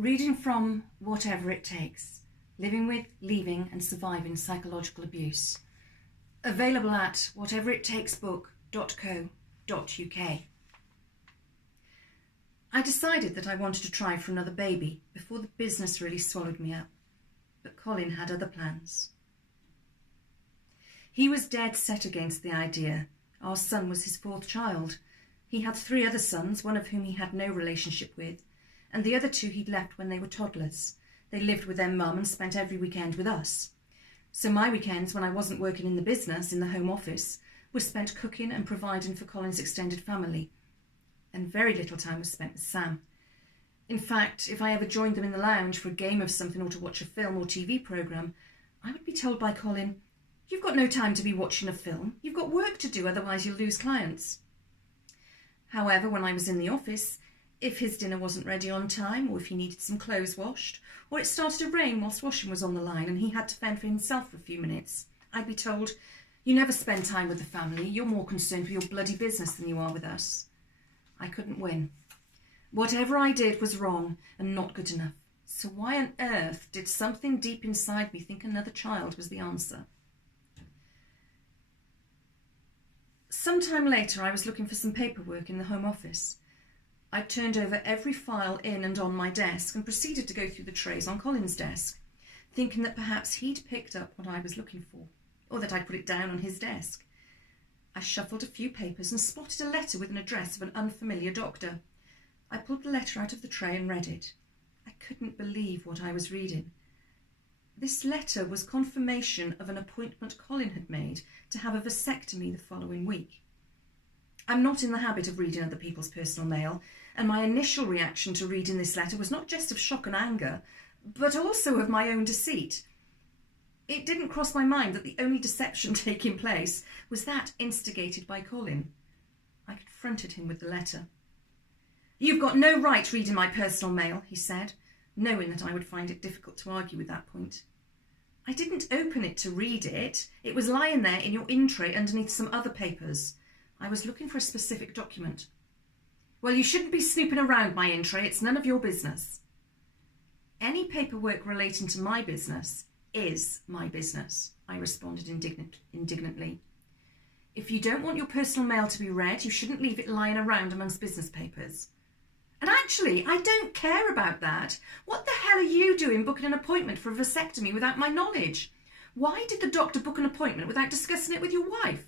Reading from Whatever It Takes, Living with, Leaving and Surviving Psychological Abuse. Available at whateverittakesbook.co.uk. I decided that I wanted to try for another baby before the business really swallowed me up, but Colin had other plans. He was dead set against the idea. Our son was his fourth child. He had 3 other sons, one of whom he had no relationship with, and the other 2 he'd left when they were toddlers. They lived with their mum and spent every weekend with us. So my weekends, when I wasn't working in the business, in the home office, were spent cooking and providing for Colin's extended family. And very little time was spent with Sam. In fact, if I ever joined them in the lounge for a game of something or to watch a film or TV programme, I would be told by Colin, "You've got no time to be watching a film. You've got work to do, otherwise you'll lose clients." However, when I was in the office, if his dinner wasn't ready on time, or if he needed some clothes washed, or it started to rain whilst washing was on the line and he had to fend for himself for a few minutes, I'd be told, "You never spend time with the family. You're more concerned with your bloody business than you are with us." I couldn't win. Whatever I did was wrong and not good enough. So why on earth did something deep inside me think another child was the answer? Sometime later, I was looking for some paperwork in the home office. I turned over every file in and on my desk and proceeded to go through the trays on Colin's desk, thinking that perhaps he'd picked up what I was looking for, or that I'd put it down on his desk. I shuffled a few papers and spotted a letter with an address of an unfamiliar doctor. I pulled the letter out of the tray and read it. I couldn't believe what I was reading. This letter was confirmation of an appointment Colin had made to have a vasectomy the following week. I'm not in the habit of reading other people's personal mail, and my initial reaction to reading this letter was not just of shock and anger, but also of my own deceit. It didn't cross my mind that the only deception taking place was that instigated by Colin. I confronted him with the letter. "You've got no right reading my personal mail," he said, knowing that I would find it difficult to argue with that point. "I didn't open it to read it. It was lying there in your in-tray underneath some other papers. I was looking for a specific document." "Well, you shouldn't be snooping around my in-tray. It's none of your business." "Any paperwork relating to my business is my business," I responded indignantly. "If you don't want your personal mail to be read, you shouldn't leave it lying around amongst business papers. And actually, I don't care about that. What the hell are you doing booking an appointment for a vasectomy without my knowledge? Why did the doctor book an appointment without discussing it with your wife?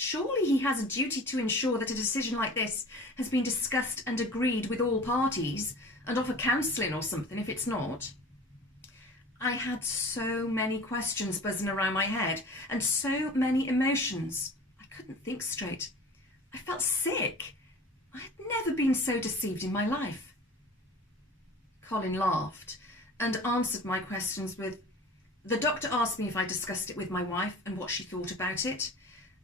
Surely he has a duty to ensure that a decision like this has been discussed and agreed with all parties, and offer counselling or something if it's not." I had so many questions buzzing around my head and so many emotions. I couldn't think straight. I felt sick. I had never been so deceived in my life. Colin laughed and answered my questions with, "The doctor asked me if I discussed it with my wife and what she thought about it,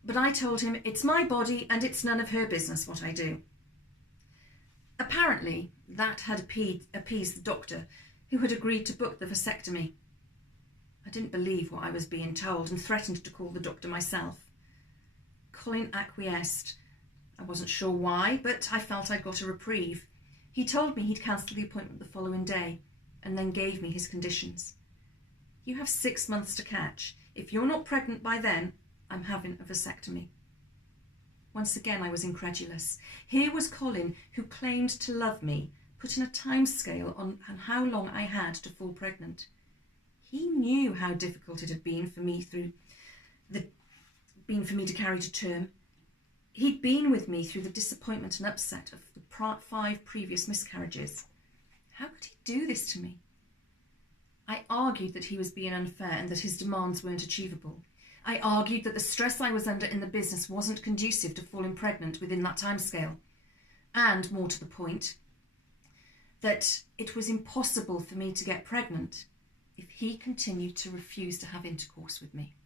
but I told him it's my body and it's none of her business what I do." Apparently, that had appeased the doctor, who had agreed to book the vasectomy. I didn't believe what I was being told and threatened to call the doctor myself. Colin acquiesced. I wasn't sure why, but I felt I'd got a reprieve. He told me he'd cancel the appointment the following day, and then gave me his conditions. "You have 6 months to catch. If you're not pregnant by then, I'm having a vasectomy." Once again, I was incredulous. Here was Colin, who claimed to love me, putting a time scale on how long I had to fall pregnant. He knew how difficult it had been for me to carry to term. He'd been with me through the disappointment and upset of the 5 previous miscarriages. How could he do this to me? I argued that he was being unfair and that his demands weren't achievable. I argued that the stress I was under in the business wasn't conducive to falling pregnant within that timescale. And, more to the point, that it was impossible for me to get pregnant if he continued to refuse to have intercourse with me.